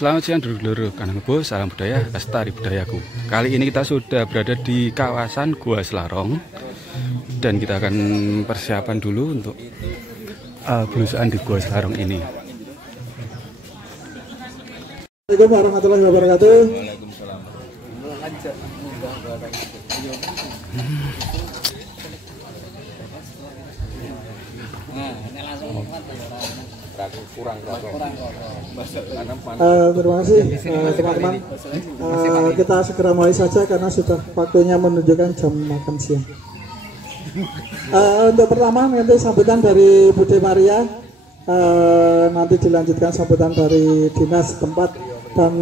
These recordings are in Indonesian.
Selamat siang dulur-dulur Kanang Kebo, salam budaya, lestari budayaku. Kali ini kita sudah berada di kawasan Gua Selarong dan kita akan persiapan dulu untuk belusukan di Gua Selarong ini. Assalamualaikum warahmatullahi wabarakatuh. Terima kasih teman-teman. Kita segera mulai saja karena sudah waktunya menunjukkan jam makan siang. Untuk pertama nanti sambutan dari Bude Maria, nanti dilanjutkan sambutan dari dinas tempat dan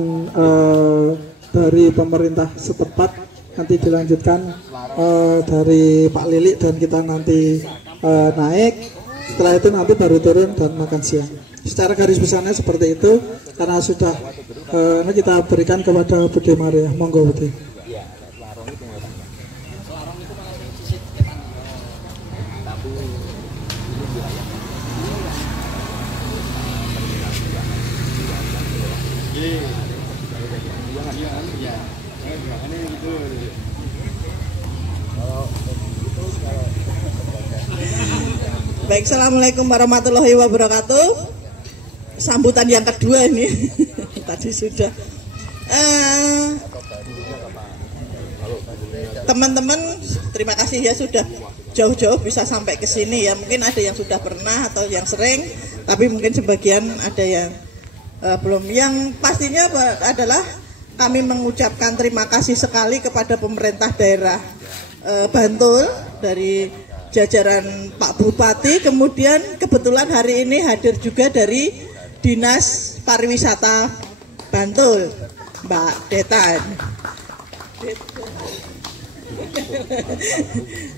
dari pemerintah setempat, nanti dilanjutkan dari Pak Lilik dan kita nanti naik. Setelah itu nanti baru turun dan makan siang. Secara garis besarnya seperti itu, karena sudah kita berikan kepada Bude Maria. Monggo Bude. Baik, assalamualaikum warahmatullahi wabarakatuh. Sambutan yang kedua ini tadi sudah. Teman-teman, terima kasih ya sudah jauh-jauh bisa sampai ke sini ya. Mungkin ada yang sudah pernah atau yang sering, tapi mungkin sebagian ada yang belum. Yang pastinya adalah kami mengucapkan terima kasih sekali kepada pemerintah daerah Bantul dari jajaran Pak Bupati, kemudian kebetulan hari ini hadir juga dari Dinas Pariwisata Bantul, Mbak Detan.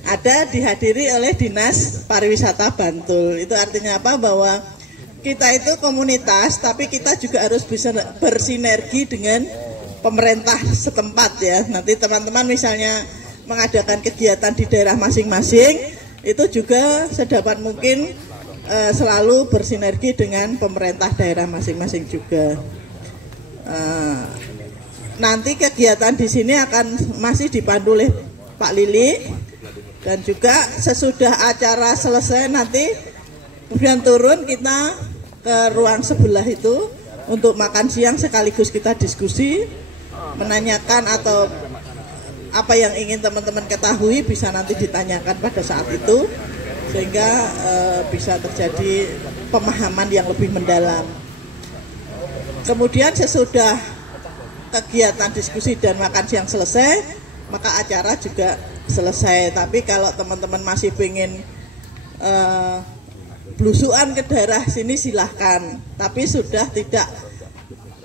Ada dihadiri oleh Dinas Pariwisata Bantul. Itu artinya apa? Bahwa kita itu komunitas, tapi kita juga harus bisa bersinergi dengan pemerintah setempat ya. Nanti teman-teman misalnya mengadakan kegiatan di daerah masing-masing, itu juga sedapat mungkin selalu bersinergi dengan pemerintah daerah masing-masing juga. Nanti kegiatan di sini akan masih dipandu oleh Pak Lili, dan juga sesudah acara selesai nanti kemudian turun kita ke ruang sebelah itu untuk makan siang sekaligus kita diskusi, menanyakan atau apa yang ingin teman-teman ketahui bisa nanti ditanyakan pada saat itu, sehingga bisa terjadi pemahaman yang lebih mendalam. Kemudian sesudah kegiatan diskusi dan makan siang selesai, maka acara juga selesai. Tapi kalau teman-teman masih ingin belusukan ke daerah sini silahkan, tapi sudah tidak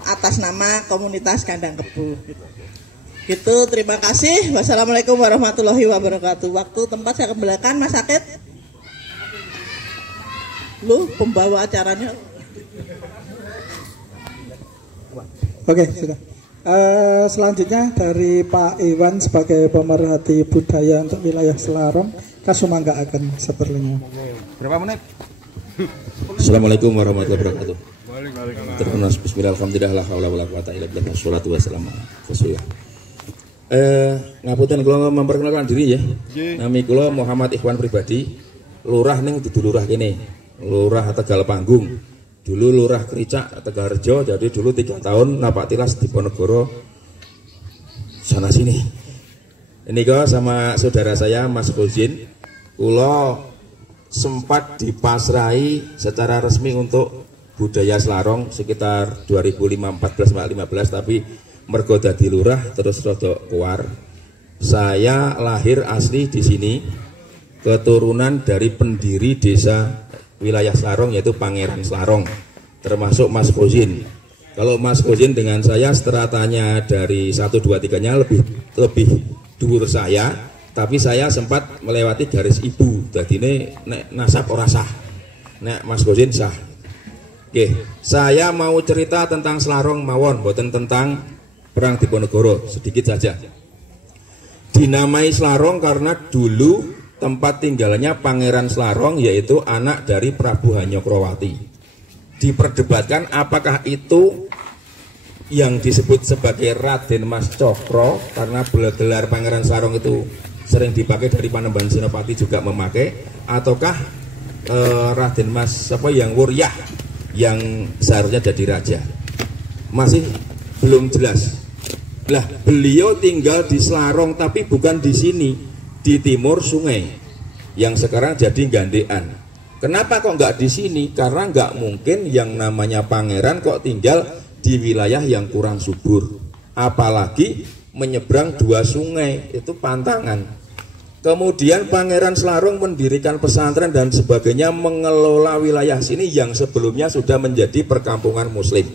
atas nama komunitas Kandang Kebo. Gitu, terima kasih. Wassalamualaikum warahmatullahi wabarakatuh. Waktu tempat saya kembalikan, Mas Sakit. Lu pembawa acaranya. Oke, sudah. Selanjutnya dari Pak Iwan sebagai pemerhati budaya untuk wilayah Selarong, Kasumangga akan sepertinya. Berapa menit? Assalamualaikum warahmatullahi wabarakatuh. Terkenas bismillah alhamdulillah la haula wala quwata illa billah wassalatu wassalamu ala rasulillah. Ngapunten kula memperkenalkan diri ya. Nami kula Muhammad Ikhwan pribadi, lurah ning dudu lurah kene. Lurah Tegal Panggung. Dulu lurah Kricak Tegalrejo, jadi dulu 3 tahun napak tilas di Ponegoro sana sini. Ini kok sama saudara saya Mas Kozin, kula sempat dipasrahi secara resmi untuk budaya Selarong sekitar 2014-2015, tapi mergo dadi lurah terus rada kuar. Saya lahir asli di sini, keturunan dari pendiri desa wilayah Selarong yaitu Pangeran Selarong, termasuk Mas Kozin. Kalau Mas Kozin dengan saya stratanya dari 1, 2, 3-nya lebih dhuwur saya, tapi saya sempat melewati garis ibu. Jadi ini nek nasab ora sah, nek Mas Kozin sah. Oke, saya mau cerita tentang Selarong mawon, boten tentang perang Diponegoro, sedikit saja. Dinamai Selarong karena dulu tempat tinggalnya Pangeran Selarong, yaitu anak dari Prabu Hanyokrowati. Diperdebatkan apakah itu yang disebut sebagai Raden Mas Cokro, karena gelar Pangeran Slarong itu sering dipakai dari Panembahan Senopati juga memakai, ataukah Raden Mas yang Wuryah yang seharusnya jadi raja? Masih belum jelas. Lah, beliau tinggal di Slarong tapi bukan di sini, di timur sungai yang sekarang jadi Gandean. Kenapa kok nggak di sini? Karena nggak mungkin yang namanya pangeran kok tinggal di wilayah yang kurang subur, apalagi menyeberang 2 sungai, itu pantangan. Kemudian Pangeran Slarong mendirikan pesantren dan sebagainya, mengelola wilayah sini yang sebelumnya sudah menjadi perkampungan muslim.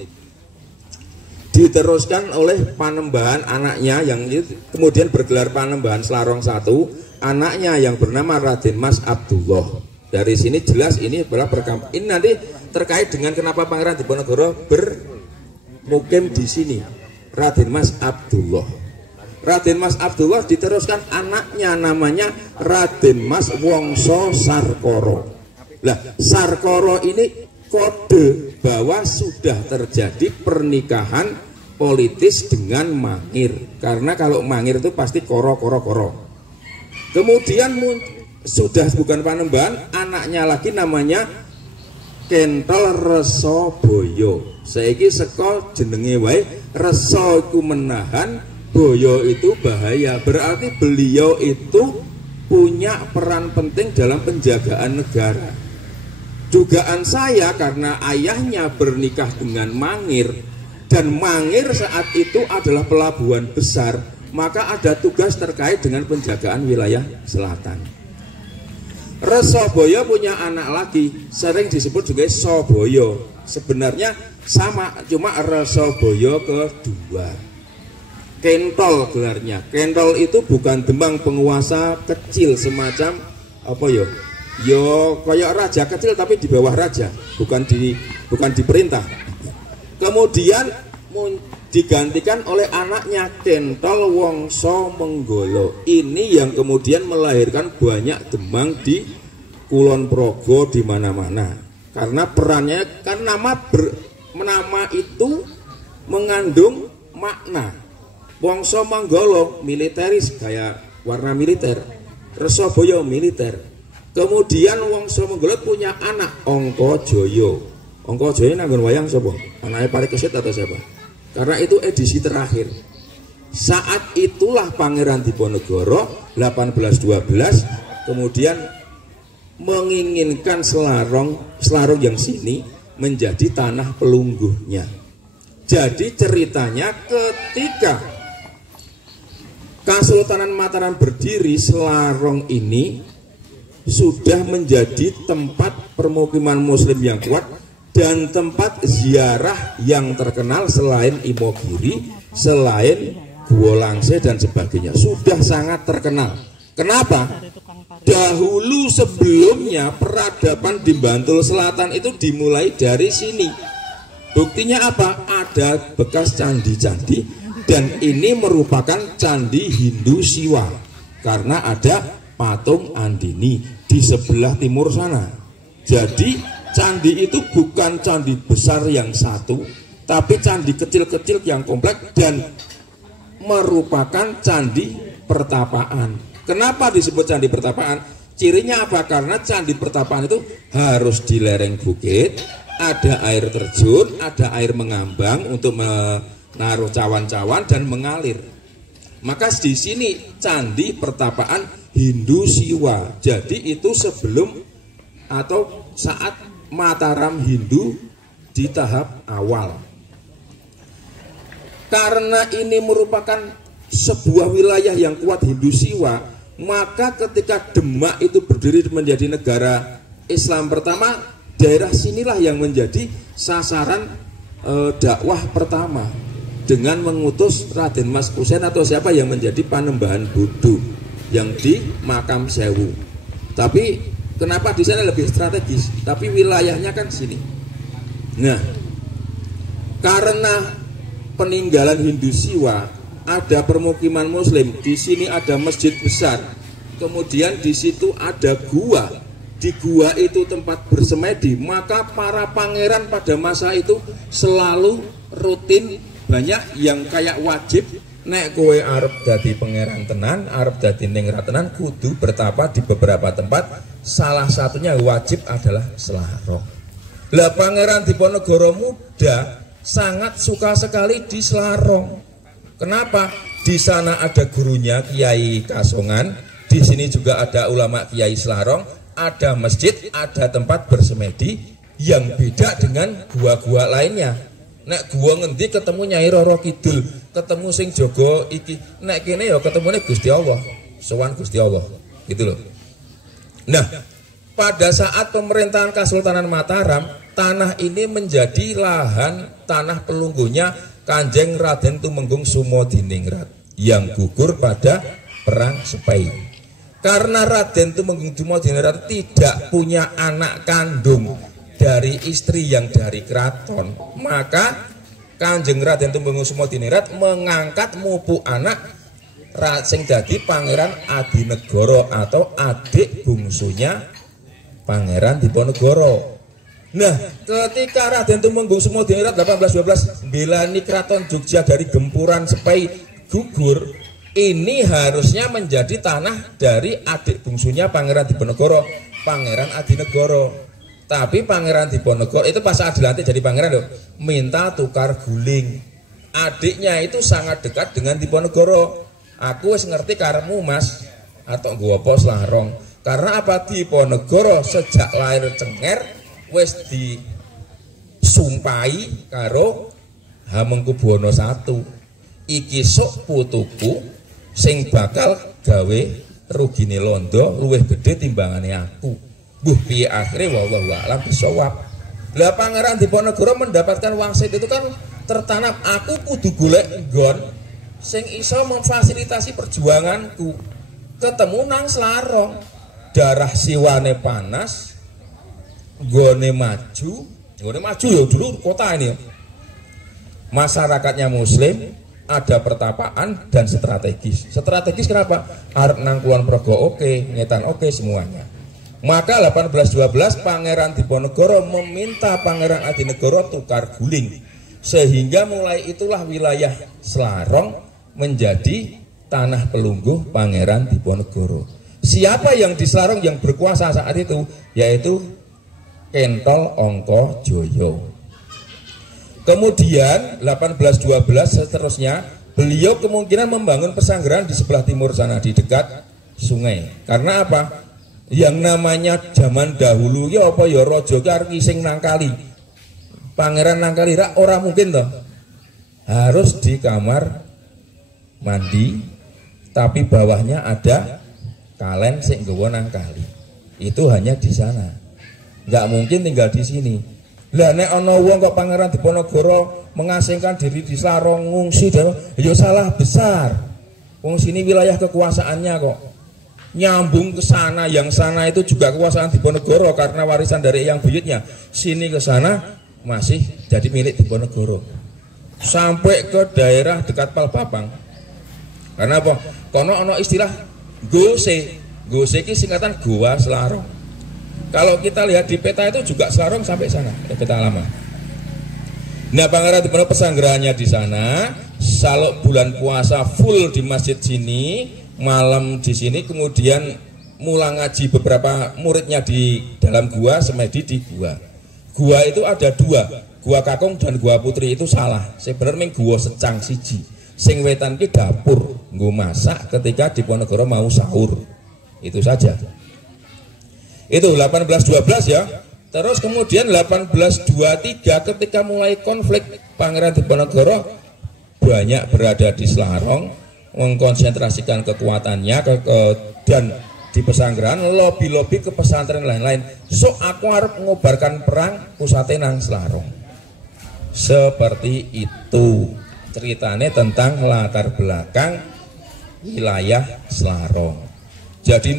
Diteruskan oleh Panembahan anaknya yang kemudian bergelar Panembahan Slarong I, anaknya yang bernama Raden Mas Abdullah. Dari sini jelas ini adalah perkampungan. Ini nanti terkait dengan kenapa Pangeran Diponegoro bermukim di sini, Raden Mas Abdullah. Raden Mas Abdullah diteruskan anaknya namanya Raden Mas Wongso Sarkoro. Lah, Sarkoro ini kode bahwa sudah terjadi pernikahan politis dengan Mangir, karena kalau Mangir itu pasti koro. Kemudian sudah bukan Panembahan, anaknya lagi namanya Kentel Resoboyo. Saiki seko jenenge wae, Reso iku menahan, Boyo itu bahaya. Berarti beliau itu punya peran penting dalam penjagaan negara. Dugaan saya karena ayahnya bernikah dengan Mangir, dan Mangir saat itu adalah pelabuhan besar, maka ada tugas terkait dengan penjagaan wilayah selatan. Resoboyo punya anak lagi, sering disebut juga Soboyo. Sebenarnya sama, cuma Resoboyo kedua. Kentol gelarnya. Kentol itu bukan Demang, penguasa kecil semacam apa yo kayak raja kecil tapi di bawah raja, bukan diperintah. Kemudian digantikan oleh anaknya Kentol Wongso Menggolo. Ini yang kemudian melahirkan banyak Demang di Kulon Progo, di mana-mana. Karena perannya kan nama itu mengandung makna. Wongso Menggolo militeris, kayak warna militer. Resoboyo militer. Kemudian Wongso Menggolo punya anak Ongkojoyo. Ongkojoyo nanggon wayang sapa? Anaknya Parikesit atau siapa? Karena itu edisi terakhir. Saat itulah Pangeran Diponegoro 1812 kemudian menginginkan Slarong yang sini menjadi tanah pelungguhnya. Jadi ceritanya ketika Kesultanan Mataram berdiri, Slarong ini sudah menjadi tempat permukiman muslim yang kuat dan tempat ziarah yang terkenal selain Imogiri, selain Gua Langse dan sebagainya. Sudah sangat terkenal. Kenapa? Dahulu sebelumnya peradaban di Bantul Selatan itu dimulai dari sini. Buktinya apa? Ada bekas candi-candi, dan ini merupakan candi Hindu Siwa karena ada patung Andini di sebelah timur sana. Jadi candi itu bukan candi besar yang satu, tapi candi kecil-kecil yang kompleks dan merupakan candi pertapaan. Kenapa disebut candi pertapaan? Cirinya apa? Karena candi pertapaan itu harus di lereng bukit, ada air terjun, ada air mengambang untuk menaruh cawan-cawan dan mengalir. Maka di sini candi pertapaan Hindu Siwa. Jadi itu sebelum atau saat Mataram Hindu di tahap awal. Karena ini merupakan sebuah wilayah yang kuat Hindu Siwa, maka ketika Demak itu berdiri menjadi negara Islam pertama, daerah sinilah yang menjadi sasaran dakwah pertama dengan mengutus Raden Mas Kusen atau siapa yang menjadi Panembahan Budu yang di Makam Sewu. Tapi kenapa di sana lebih strategis? Tapi wilayahnya kan sini. Nah, karena peninggalan Hindu Siwa, ada permukiman Muslim. Di sini ada masjid besar. Kemudian di situ ada gua. Di gua itu tempat bersemedi. Maka para pangeran pada masa itu selalu rutin banyak yang kayak wajib nek kowe arep dadi pangeran tenan, arep dadi ningrat tenan kudu bertapa di beberapa tempat. Salah satunya wajib adalah Selarong. Lah Pangeran Diponegoro Muda sangat suka sekali di Selarong. Kenapa? Di sana ada gurunya Kiai Kasongan, di sini juga ada ulama Kiai Selarong, ada masjid, ada tempat bersemedi yang beda dengan gua-gua lainnya. Nek gua ngendi ketemu Nyai Roro Kidul, ketemu sing jaga iki, nek kene ya ketemune Gusti Allah, sowan Gusti Allah, gitu loh. Nah, pada saat pemerintahan Kesultanan Mataram, tanah ini menjadi lahan tanah pelunggunya Kanjeng Raden Tumenggung Sumodiningrat yang gugur pada Perang Sepai. Karena Raden Tumenggung Sumodiningrat tidak punya anak kandung dari istri yang dari keraton, maka Kanjeng Raden Tumenggung Sumodiningrat mengangkat mupu anak sing dadi Pangeran Adinegoro atau adik bungsunya Pangeran Diponegoro. Nah, ketika Raden Tumenggung Sumodiningrat 1812 belani keraton Jogja dari gempuran Sepai gugur, ini harusnya menjadi tanah dari adik bungsunya Pangeran Diponegoro, Pangeran Adinegoro. Tapi Pangeran Diponegoro itu pas saat dilantik jadi pangeran loh, minta tukar guling. Adiknya itu sangat dekat dengan Diponegoro. Aku wis ngerti karemu Mas, atau gua pos Selarong. Karena apa? Diponegoro sejak lahir Cenger wis disumpahi karo Hamengkubuwana I. Iki sok putuku sing bakal gawe rugine londo luwih gede timbangane aku. Buh piye akhire wallahu a'lam bisawab. Lah Pangeran Diponegoro mendapatkan wangsit itu kan tertanam, aku kudu golek nggon sing iso memfasilitasi perjuanganku. Ketemu nang Selarong, darah siwane panas, gone maju ya dulu kota ini. Masyarakatnya Muslim, ada pertapaan dan strategis. Strategis kenapa? Arep nang Kulon Progo oke, Ngetan oke semuanya. Maka 1812 Pangeran Diponegoro meminta Pangeran Adinegoro tukar guling, sehingga mulai itulah wilayah Selarong menjadi tanah pelungguh Pangeran Diponegoro. Siapa yang di Selarong yang berkuasa saat itu? Yaitu Kentol Ongko Joyo. Kemudian 1812 seterusnya beliau kemungkinan membangun pesanggeran di sebelah timur sana di dekat sungai. Karena apa? Yang namanya zaman dahulu ya apa ya raja ki sing nangkali. Pangeran nangkali rak ora mungkin toh. Harus di kamar mandi tapi bawahnya ada kalen sing nggawa nang kali. Itu hanya di sana. Enggak mungkin tinggal di sini. Lah nek ana wong kok Pangeran Diponegoro mengasingkan diri di Selarong ngungsi ya salah besar. Wong sini wilayah kekuasaannya kok. Nyambung ke sana, yang sana itu juga kekuasaan Diponegoro karena warisan dari Eyang Buyutnya. Sini ke sana masih jadi milik Diponegoro. Sampai ke daerah dekat Palbapang. Karena apa? Kono ono istilah gose. Gose ini singkatan Goa Selarong. Kalau kita lihat di peta itu juga Selarong sampai sana, peta lama. Nah, Pangeran Diponegoro pesanggerannya di sana. Salok bulan puasa full di masjid sini, malam di sini, kemudian mulang ngaji beberapa muridnya di dalam gua, semedi di gua. Gua itu ada dua, Gua Kakung dan Gua Putri itu salah. Sebenarnya gua secang siji. Sing wetan ki dapur nggo masak ketika Diponegoro mau sahur. Itu saja. Itu 1812 ya. Terus kemudian 1823 ketika mulai konflik, Pangeran Diponegoro banyak berada di Selarong, mengkonsentrasikan kekuatannya dan di pesanggeran, lobi-lobi ke pesantren lain-lain. So aku harus mengobarkan perang pusatnya nang Selarong. Seperti itu ceritanya tentang latar belakang wilayah Selarong. Jadi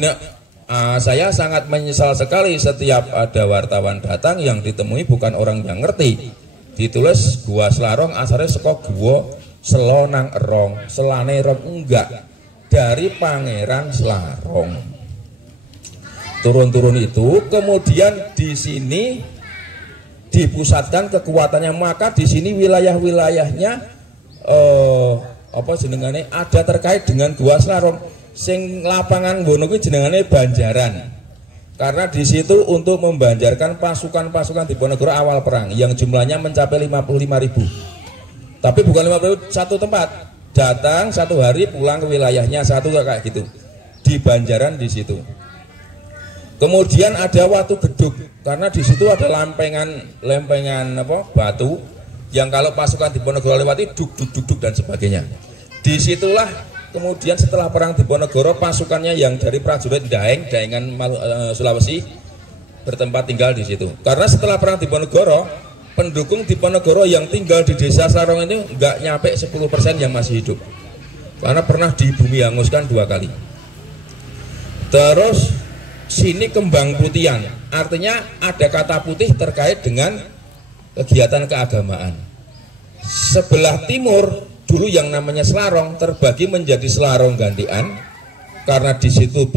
saya sangat menyesal sekali setiap ada wartawan datang yang ditemui bukan orang yang ngerti. Ditulis Gua Selarong asalnya saka Gua Selonang Erong, Selane Erong, enggak, dari Pangeran Selarong. Turun-turun itu, kemudian di sini dipusatkan kekuatannya, maka di sini wilayah-wilayahnya apa jenengane ada terkait dengan Gua Slarong. Sing lapangan ngono kuwi jenengane Banjaran. Karena di situ untuk membanjarkan pasukan-pasukan Diponegoro awal perang yang jumlahnya mencapai 55.000. Tapi bukan 50.000 satu tempat. Datang satu hari pulang ke wilayahnya satu kayak gitu. Di Banjaran di situ. Kemudian ada Watu Gedug karena di situ ada lempengan batu yang kalau pasukan Diponegoro lewati duk dan sebagainya. Disitulah kemudian setelah perang Diponegoro pasukannya yang dari prajurit Daengan Sulawesi bertempat tinggal di situ. Karena setelah perang Diponegoro pendukung Diponegoro yang tinggal di desa Slarong ini nggak nyampe 10% yang masih hidup. Karena pernah dibumi hanguskan 2 kali. Terus sini Kembang Putihan, artinya ada kata putih terkait dengan kegiatan keagamaan. Sebelah timur dulu yang namanya Slarong terbagi menjadi Slarong Gandekan karena di situ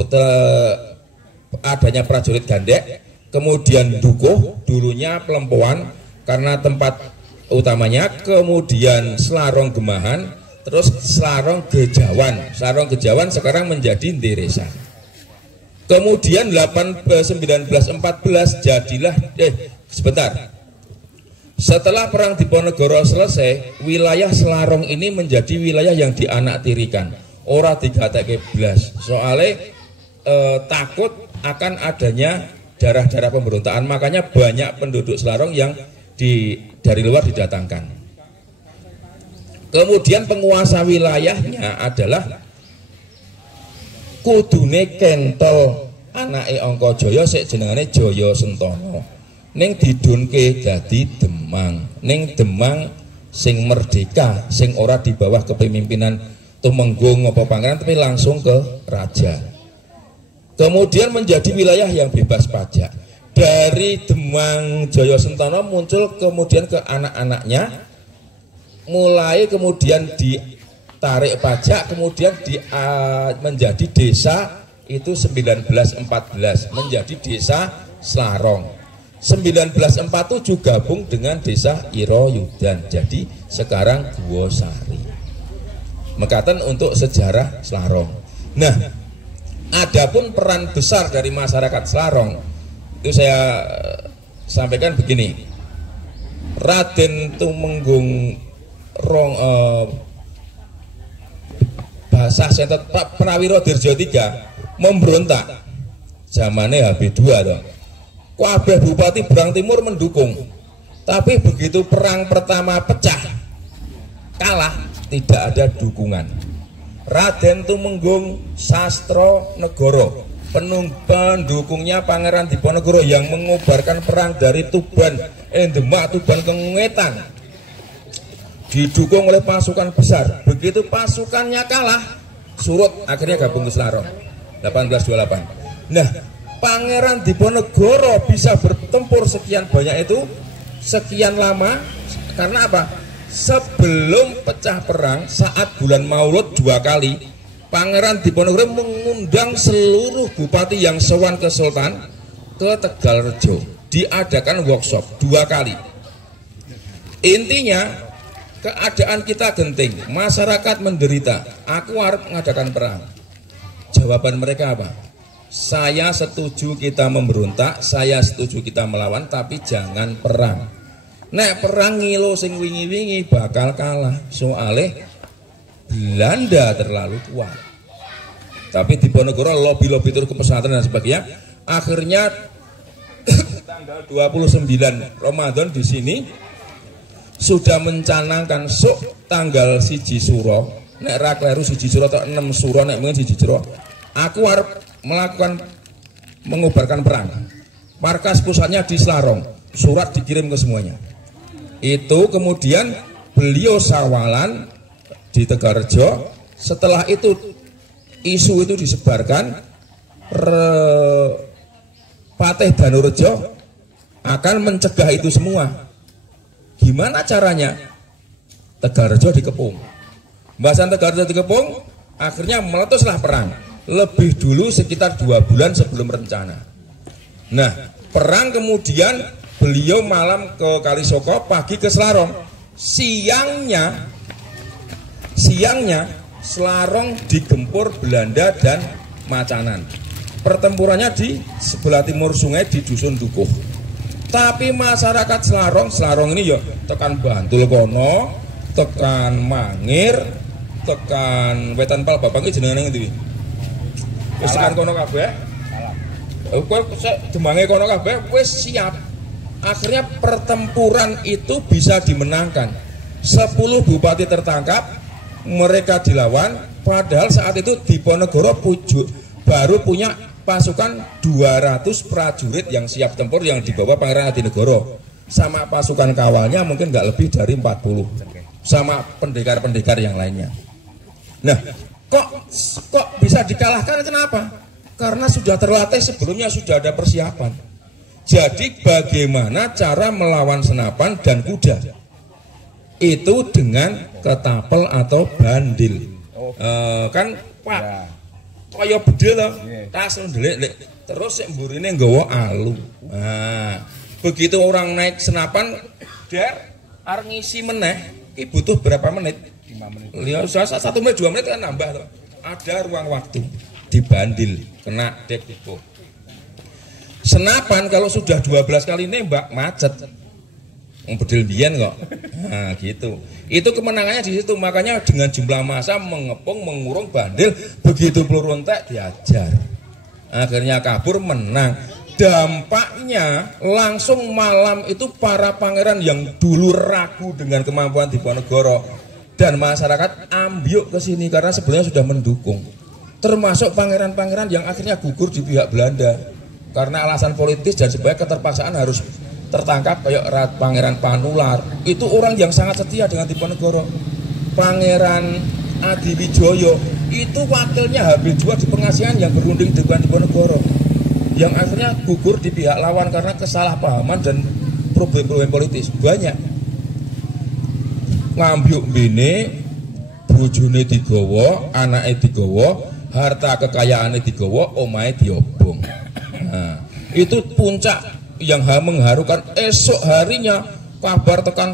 adanya prajurit Gandek, kemudian Dukuh dulunya Pelempoan karena tempat utamanya, kemudian Slarong Gemahan, terus Slarong Gejawan. Slarong Gejawan sekarang menjadi Nderesa. Kemudian 1914 jadilah setelah perang Diponegoro selesai, wilayah Slarong ini menjadi wilayah yang dianaktirikan. Ora digateke blas. Soalnya takut akan adanya darah-darah pemberontakan. Makanya banyak penduduk Slarong yang dari luar didatangkan. Kemudian penguasa wilayahnya adalah kudune Kentol anake Angkajaya sik jenengane Jaya Sentana. Ning didunke dadi Demang. Ning Demang sing merdeka, sing ora di bawah kepemimpinan Tumenggung apa pangeran tapi langsung ke raja. Kemudian menjadi wilayah yang bebas pajak. Dari Demang Jaya Sentana muncul kemudian ke anak-anaknya, mulai kemudian ditarik pajak, kemudian menjadi desa itu 1914 menjadi desa Slarong. 1947 gabung dengan desa Iroyudan, jadi sekarang Guosari. Mekaten untuk sejarah Slarong. Nah, adapun peran besar dari masyarakat Slarong itu saya sampaikan begini. Raden Tumenggung Basah Sentot Prawiro Dirjo III memberontak zamannya HB2 toh. Kabeh Bupati Berang Timur mendukung. Tapi begitu perang pertama pecah, kalah, tidak ada dukungan. Raden Tumenggung Sastro Negoro, pendukungnya Pangeran Diponegoro yang mengobarkan perang dari Tuban, Demak, Tuban ke Ngetan, didukung oleh pasukan besar. Begitu pasukannya kalah, surut, akhirnya gabung ke Slarong 1828. Nah, Pangeran Diponegoro bisa bertempur sekian banyak itu, sekian lama, karena apa? Sebelum pecah perang, saat bulan Maulud 2 kali, Pangeran Diponegoro mengundang seluruh bupati yang sowan ke Sultan ke Tegalrejo, diadakan workshop 2 kali. Intinya keadaan kita genting, masyarakat menderita, aku harus mengadakan perang. Jawaban mereka apa? Saya setuju kita memberontak, saya setuju kita melawan, tapi jangan perang. Nek perang ngilo sing wingi-wingi bakal kalah, soalnya Belanda terlalu kuat. Tapi Diponegoro lobby-lobby terus ke pesantren dan sebagainya. Akhirnya tanggal 29 Ramadan di sini sudah mencanangkan tanggal 1 Suro, nek ra kleru 1 Suro atau 6 Suro, nek mungkin 1 Suro, aku harus melakukan mengobarkan perang. Markas pusatnya di Slarong, surat dikirim ke semuanya. Itu kemudian beliau sawalan di Tegalrejo. Setelah itu isu itu disebarkan, Patih Danurejo akan mencegah itu semua. Gimana caranya? Tegalrejo dikepung. Bahasan Tegalrejo dikepung, akhirnya meletuslah perang. Lebih dulu sekitar 2 bulan sebelum rencana. Nah, perang kemudian beliau malam ke Kalisoko, pagi ke Slarong. Siangnya Siangnya Selarong digempur Belanda dan Macanan. Pertempurannya di sebelah timur sungai di Dusun Dukuh. Tapi masyarakat Selarong ini ya tekan Bantul kono, tekan Mangir, tekan Wetan Pal Bapak iki jenenge ngendi? Wis tekan kono kabeh. Kowe demange kono kabeh wis siap. Akhirnya pertempuran itu bisa dimenangkan. 10 bupati tertangkap, mereka dilawan. Padahal saat itu Diponegoro baru punya pasukan 200 prajurit yang siap tempur yang dibawa Pangeran Adinegoro. Sama pasukan kawalnya mungkin nggak lebih dari 40. Sama pendekar-pendekar yang lainnya. Nah, kok bisa dikalahkan? Kenapa? Karena sudah terlatih sebelumnya, sudah ada persiapan. Jadi bagaimana cara melawan senapan dan kuda? Itu dengan ketapel atau bandil. Kan Pak, kaya bedil loh, tas ndelik, terus sik mburine nggawa alu. Nah, begitu orang naik senapan, arep ngisi meneh, iki butuh berapa menit? 5 menit. Ya, 1 menit 2 menit kan nambah toh. Ada ruang waktu. Dibandil, kena dek itu. Senapan kalau sudah 12 kali nembak macet. Bedil biyen kok. Nah, gitu. Itu kemenangannya di situ. Makanya dengan jumlah massa mengepung, mengurung bandil, begitu peluru entek diajar. Akhirnya kabur, menang. Dampaknya langsung malam itu para pangeran yang dulu ragu dengan kemampuan Diponegoro dan masyarakat ambyuk ke sini karena sebelumnya sudah mendukung. Termasuk pangeran-pangeran yang akhirnya gugur di pihak Belanda karena alasan politis dan supaya keterpaksaan harus tertangkap. Kayak Pangeran Panular itu orang yang sangat setia dengan Diponegoro. Pangeran Adiwijoyo itu wakilnya HB2 di Pengasihan yang berunding dengan Diponegoro, yang akhirnya gugur di pihak lawan karena kesalahpahaman dan problem-problem politis banyak. Ngambyuk bene, bojone digawa, anake digawa, harta kekayaannya digawa, omahe diobong. Nah, itu puncak yang mengharukan. Esok harinya kabar tekan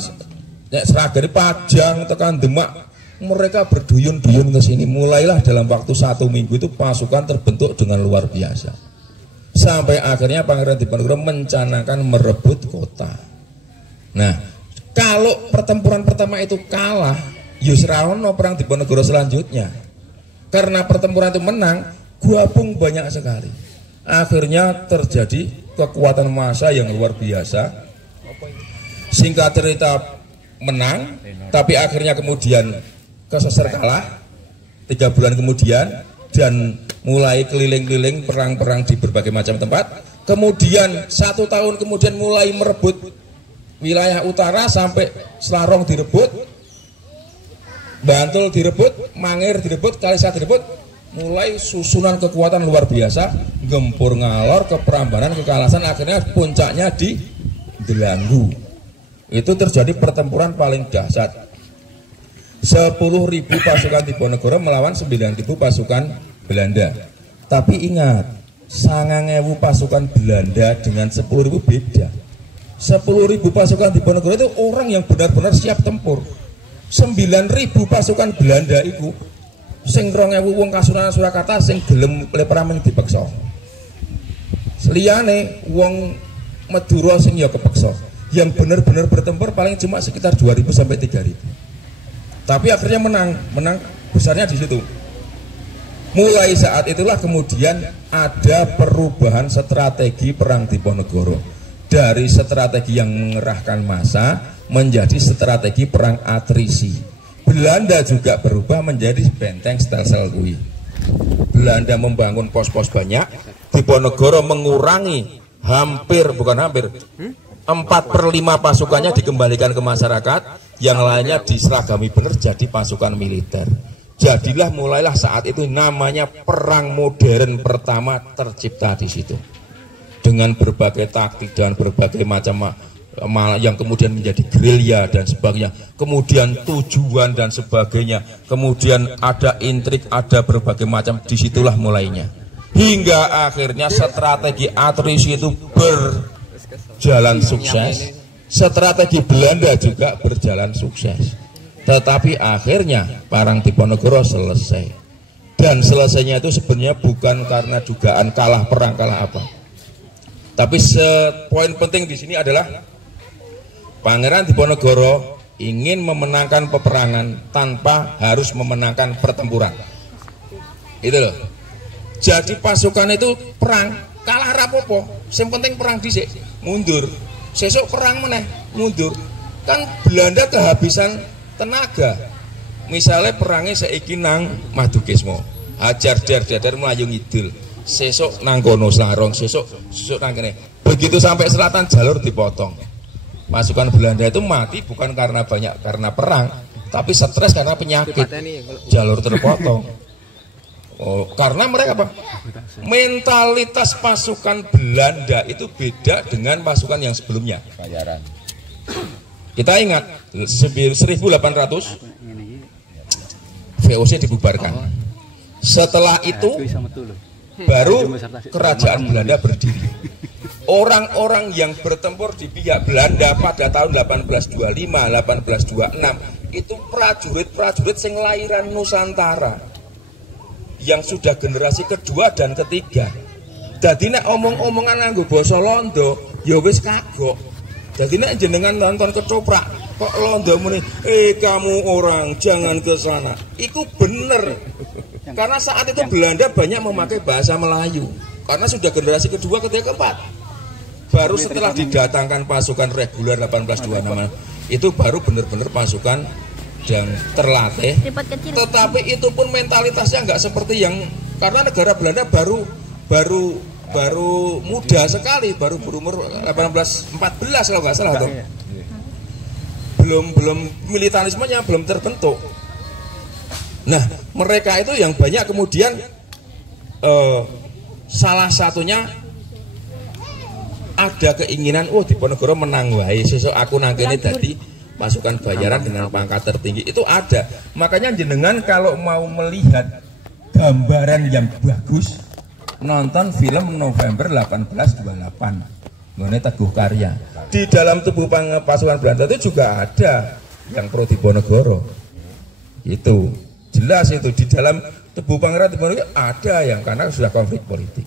Seragari Pajang, tekan Demak, mereka berduyun-duyun ke sini. Mulailah dalam waktu 1 minggu itu pasukan terbentuk dengan luar biasa. Sampai akhirnya Pangeran Diponegoro mencanangkan merebut kota. Nah, kalau pertempuran pertama itu kalah, Yusraono perang Diponegoro selanjutnya. Karena pertempuran itu menang, gabung banyak sekali. Akhirnya terjadi kekuatan massa yang luar biasa. Singkat cerita menang, tapi akhirnya kemudian keseser kalah 3 bulan kemudian dan mulai keliling-keliling perang-perang di berbagai macam tempat. Kemudian 1 tahun kemudian mulai merebut wilayah utara sampai Selarong direbut, Bantul direbut, Mangir direbut, Kalisah direbut. Mulai susunan kekuatan luar biasa, gempur ngalor ke Prambanan, ke Kalasan, akhirnya puncaknya di Delanggu. Itu terjadi pertempuran paling dahsyat. 10.000 pasukan Diponegoro melawan 9.000 pasukan Belanda. Tapi ingat, 9.000 pasukan Belanda dengan 10.000 beda. 10.000 pasukan Diponegoro itu orang yang benar-benar siap tempur. 9.000 pasukan Belanda itu sing 2.000 wong Kasunanan Surakarta sing gelem lepramen dipeksa. Seliyane wong Madura sing ya kepeksa. Yang benar-benar bertempur paling cuma sekitar 2.000 sampai 3.000. Tapi akhirnya menang besarnya di situ. Mulai saat itulah kemudian ada perubahan strategi perang Diponegoro. Dari strategi yang mengerahkan massa menjadi strategi perang atrisi. Belanda juga berubah menjadi benteng stelsel kui. Belanda membangun pos-pos banyak, Diponegoro mengurangi 4/5 pasukannya dikembalikan ke masyarakat, yang lainnya diseragami benar jadi pasukan militer. Jadilah mulailah saat itu namanya perang modern pertama tercipta di situ. Dengan berbagai taktik dan berbagai macam yang kemudian menjadi gerilya dan sebagainya, kemudian tujuan dan sebagainya, kemudian ada intrik, ada berbagai macam, disitulah mulainya. Hingga akhirnya strategi atrisi itu berjalan sukses, strategi Belanda juga berjalan sukses. Tetapi akhirnya Perang Diponegoro selesai. Dan selesainya itu sebenarnya bukan karena dugaan kalah perang, kalah apa. Tapi poin penting di sini adalah Pangeran Diponegoro ingin memenangkan peperangan tanpa harus memenangkan pertempuran. Itu loh. Jadi pasukan itu perang, kalah rapopo, yang penting perang dhisik, mundur. Sesuk perang meneh, mundur. Kan Belanda kehabisan tenaga. Misalnya perangnya saiki nang Madukismo, Hajar Dar Melayu Ngidul, sesuk nang kono Slarong, sesuk nang kene. Begitu sampai selatan jalur dipotong. Pasukan Belanda itu mati bukan karena perang, tapi stres karena penyakit. Jalur terpotong. Oh, karena mereka apa? Mentalitas pasukan Belanda itu beda dengan pasukan yang sebelumnya. Kita ingat 1800 VOC dibubarkan. Setelah itu baru kerajaan Belanda berdiri. Orang-orang yang bertempur di pihak Belanda pada tahun 1825, 1826 itu prajurit-prajurit sing lahiran Nusantara yang sudah generasi kedua dan ketiga. Jadi nek omong-omongan nganggo basa Londo ya wis kagok. Jadi nek jenengan nonton ketoprak kok Londo muni, kamu orang jangan ke sana. Itu bener. Karena saat itu Belanda banyak memakai bahasa Melayu. Karena sudah generasi kedua, ketiga, keempat. Baru setelah didatangkan pasukan reguler 1826 itu baru benar-benar pasukan yang terlatih. Tetapi itu pun mentalitasnya nggak seperti yang, karena negara Belanda baru muda sekali, baru berumur 14 kalau nggak salah tuh. Belum militarismenya belum terbentuk. Nah, mereka itu yang banyak kemudian salah satunya ada keinginan, Diponegoro menang wae, sesuk aku nang kene dadi pasukan bayaran dengan pangkat tertinggi. Itu ada. Makanya jenengan kalau mau melihat gambaran yang bagus, nonton film November 1828 mengenai Teguh Karya. Di dalam tubuh pasukan Belanda itu juga ada yang pro Diponegoro. Itu jelas, itu di dalam tubuh Pangeran Diponegoro ada yang karena sudah konflik politik.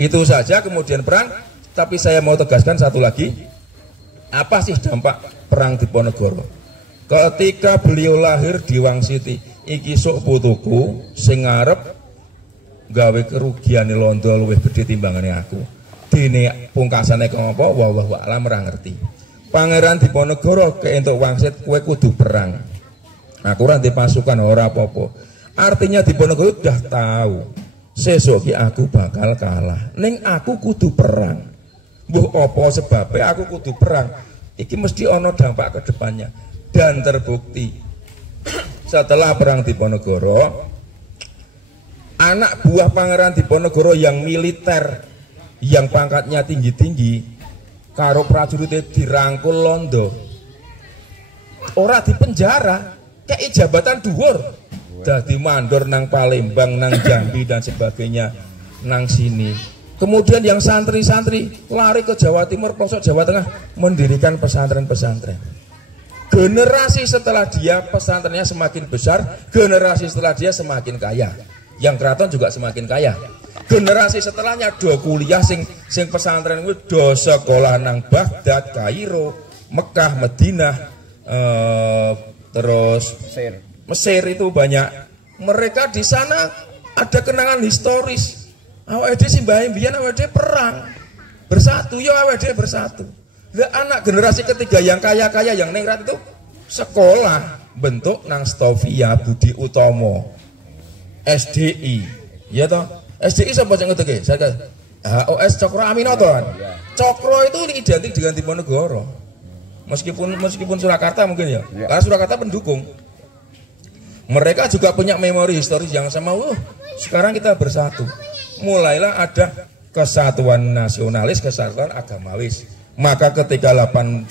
Itu saja kemudian perang. Tapi saya mau tegaskan satu lagi, apa sih dampak perang Diponegoro? Ketika beliau lahir di Wangsiti, iki sok putuku sing ngarep gawe kerugiane Londo luwih gedhe timbangane aku. Dene pungkasane kenapa wallahu a'lam ora ngerti. Pangeran Diponegoro keentuk wangsit, kowe kudu perang. Aku ora ndek pasukan ora apa-apa. Artinya Diponegoro udah tahu sesuk ki aku bakal kalah. Ning aku kudu perang. Mbuh apa sebabnya aku kudu perang. Iki mesti ono dampak ke depannya. Dan terbukti setelah perang Diponegoro, anak buah Pangeran Diponegoro yang militer, yang pangkatnya tinggi-tinggi, karo prajuritnya dirangkul Londo, ora dipenjara, kayak jabatan dhuwur, dadi mandor nang Palembang, nang Jambi dan sebagainya, nang sini. Kemudian yang santri-santri lari ke Jawa Timur, pelosok Jawa Tengah, mendirikan pesantren-pesantren. Generasi setelah dia pesantrennya semakin besar, generasi setelah dia semakin kaya. Yang keraton juga semakin kaya. Generasi setelahnya do kuliah sing pesantren itu do sekolah nang Baghdad, Kairo, Mekah, Madinah, terus Mesir itu banyak. Mereka di sana ada kenangan historis. Awake dhewe simbah mbiyen awake dhewe perang. Bersatu ya awake dhewe bersatu. Lah anak generasi ketiga yang kaya-kaya yang ningrat itu sekolah bentuk nang Stovia Budi Utomo. SDI. Ya toh? SDI sapa sing ngedeke? Saya HOS Cokro Aminoto kan. Cokro itu identik dengan Diponegoro. Meskipun Surakarta mungkin ya. Karena Surakarta pendukung. Mereka juga punya memori historis yang sama. Sekarang kita bersatu. Mulailah ada kesatuan nasionalis, kesatuan agamawis. Maka ketika 19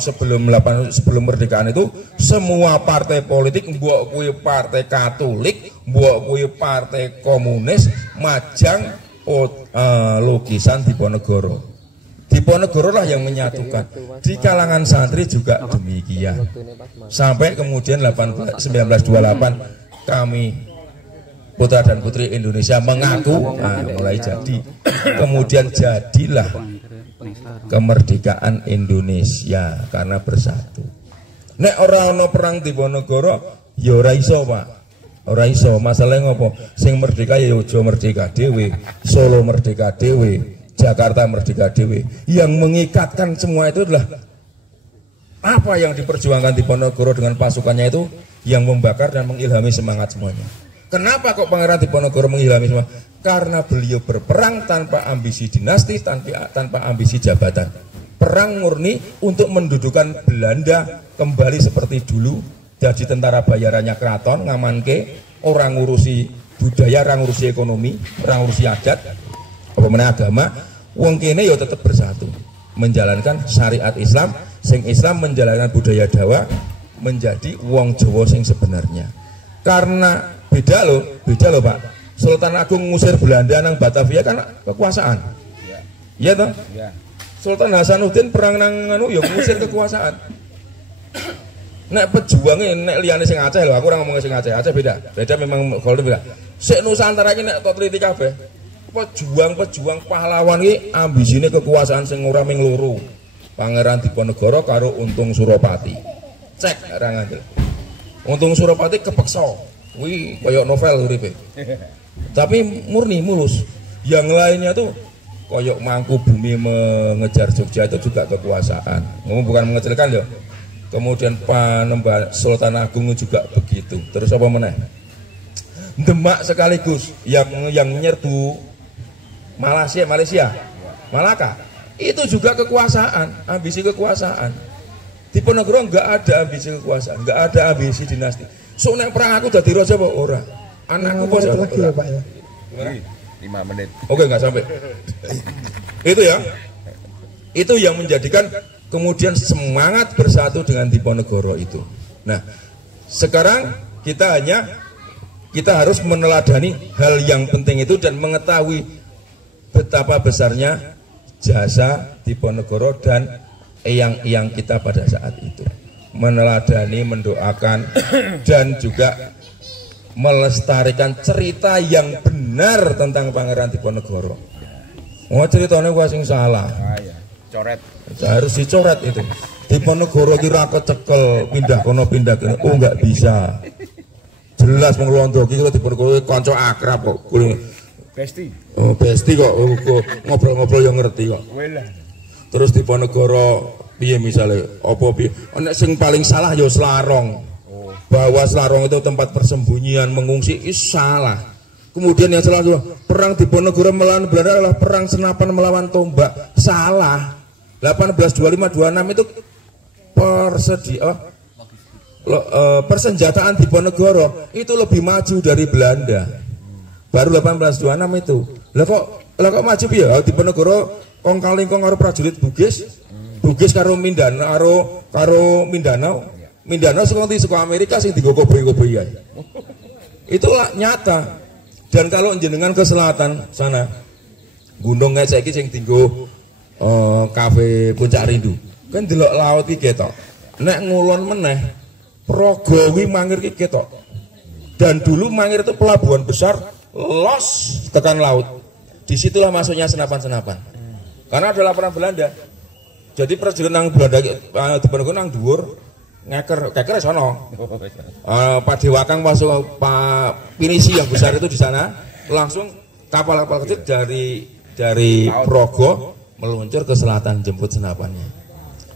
sebelum merdekaan itu semua partai politik, mbok kuwi partai Katolik, mbok kuwi partai komunis, majang lukisan Diponegoro. Diponegoro lah yang menyatukan. Di kalangan santri juga demikian. Sampai kemudian 1928 kami putra dan putri Indonesia mengaku, mulai jadi. Kemudian jadilah kemerdekaan Indonesia karena bersatu. Nek ora ana perang Diponegoro ya ora iso, Pak. Ora iso. Masalahnya ngopo? Sing merdeka ya Yogyakarta merdeka dhewe, Solo merdeka dhewe, Jakarta merdeka dhewe. Yang mengikatkan semua itu adalah apa yang diperjuangkan Diponegoro dengan pasukannya itu yang membakar dan mengilhami semangat semuanya. Kenapa kok Pangeran Diponegoro mengilhami semua? Karena beliau berperang tanpa ambisi dinasti, tanpa ambisi jabatan. Perang murni untuk mendudukan Belanda kembali seperti dulu. Jadi tentara bayarannya keraton, ngamanke, orang ngurusi budaya, orang ngurusi ekonomi, orang ngurusi adat, apa mana agama. Wong kene ya tetap bersatu, menjalankan syariat Islam, sing Islam menjalankan budaya Jawa, menjadi wong Jawa sing sebenarnya. Karena beda loh Pak. Sultan Agung ngusir Belanda nang Batavia kan kekuasaan. Iya toh? Sultan Hasanuddin perang nang ya ngusir kekuasaan. Nek pejuangnya nek liyane sing Aceh lho, aku ora ngomong sing Aceh. Aceh beda memang kalau beda. Sik Nusantara iki nek tok teliti kabeh. Pejuang pahlawan iki ambisine kekuasaan sing ora ming loro. Pangeran Diponegoro karo Untung Suropati. Cek ora ngandel. Untung Suropati kepeksa. Kuwi koyo novel uripe. Tapi murni mulus. Yang lainnya tuh koyok Mangkubumi mengejar Jogja itu juga kekuasaan. Ngomong bukan mengecilkan loh. Kemudian Panembahan Sultan Agung juga begitu. Terus apa meneh? Demak sekaligus yang menyerbu Malaysia, Malaka. Itu juga kekuasaan, ambisi kekuasaan. Diponegoro enggak ada ambisi kekuasaan, enggak ada ambisi dinasti. So nek perang aku dadi raja apa ora? Anakku bos lagi ya, Pak ya. 5 menit. Oke, enggak sampai. Itu ya. Itu yang menjadikan kemudian semangat bersatu dengan Diponegoro itu. Nah, sekarang kita harus meneladani hal yang penting itu dan mengetahui betapa besarnya jasa Diponegoro dan eyang-eyang kita pada saat itu. Meneladani, mendoakan dan juga melestarikan cerita yang benar tentang Pangeran Diponegoro. Oh, ceritanya gua sing salah. Coret. Harus dicoret itu. Diponegoro kira kecekel pindah kono pindah kene. Oh enggak bisa. Jelas menglondoki kalau Diponegoro kanca akrab kok. Besti. Oh, besti kok ngobrol-ngobrol yang ngerti kok. Terus Diponegoro piye misale apa piye? Nek sing paling salah ya Selarong. Bahwa Selarong itu tempat persembunyian mengungsi itu salah. Kemudian yang salah perang Diponegoro melawan Belanda adalah perang senapan melawan tombak. Salah. 1825-26 itu persenjataan Diponegoro itu lebih maju dari Belanda. Baru 1826 itu. Lah kok maju ya? Diponegoro kong kalingkong karo prajurit Bugis karo Mindanao, Mindanao saka Amerika sing digo koboi-koboi ae. Itulah nyata. Dan kalau jenengan ke selatan sana, gunung saiki sing dienggo kafe Puncak Rindu. Kan delok laut iki ketok. Nek ngulon meneh, Progo kuwi Mangir iki ketok. Dan dulu Mangir itu pelabuhan besar, los tekan laut. Disitulah masuknya senapan-senapan. Karena ada laporan Belanda. Jadi prajurit nang Belanda Diponegoro nang dhuwur keker sono. Padewakang masuk Pak Pinisi yang besar itu di sana, langsung kapal-kapal kecil dari Progo meluncur ke selatan jemput senapannya.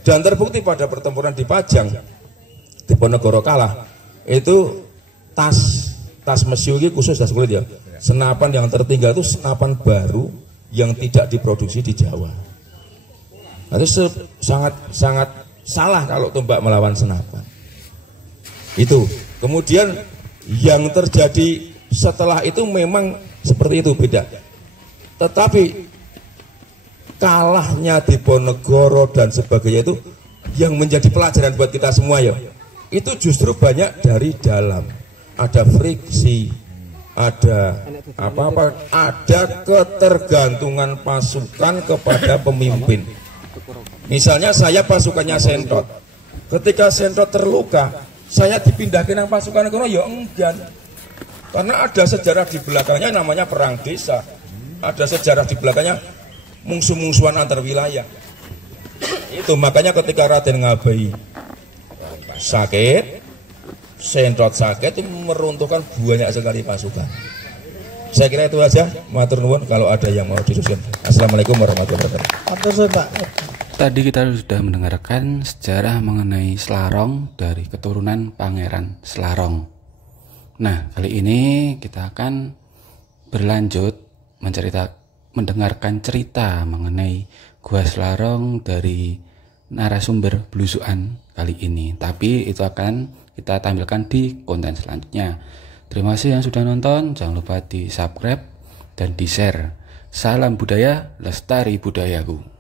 Dan terbukti pada pertempuran di Pajang Diponegoro kalah. Itu tas mesiu ini khusus tas kulit ya. Senapan yang tertinggal itu senapan baru yang tidak diproduksi di Jawa. Itu sangat salah kalau tombak melawan senapan. Itu. Kemudian yang terjadi setelah itu memang seperti itu, beda. Tetapi kalahnya Diponegoro dan sebagainya itu yang menjadi pelajaran buat kita semua ya. Itu justru banyak dari dalam. Ada friksi, ada ada ketergantungan pasukan kepada pemimpin. Misalnya saya pasukannya Sentot. Ketika Sentot terluka, saya dipindahkan yang pasukan kono ya enggan. Karena ada sejarah di belakangnya namanya perang desa. Ada sejarah di belakangnya musuh-musuhan antar wilayah. Itu makanya ketika Raden Ngabai sakit, Sentot sakit, itu meruntuhkan banyak sekali pasukan. Saya kira itu aja. Matur nuwun, kalau ada yang mau disusun. Assalamualaikum warahmatullahi wabarakatuh. Tadi kita sudah mendengarkan sejarah mengenai Slarong dari keturunan Pangeran Slarong. Nah, kali ini kita akan berlanjut mendengarkan cerita mengenai Gua Slarong dari narasumber belusukan kali ini. Tapi itu akan kita tampilkan di konten selanjutnya. Terima kasih yang sudah nonton. Jangan lupa di subscribe dan di share. Salam budaya, lestari budayaku.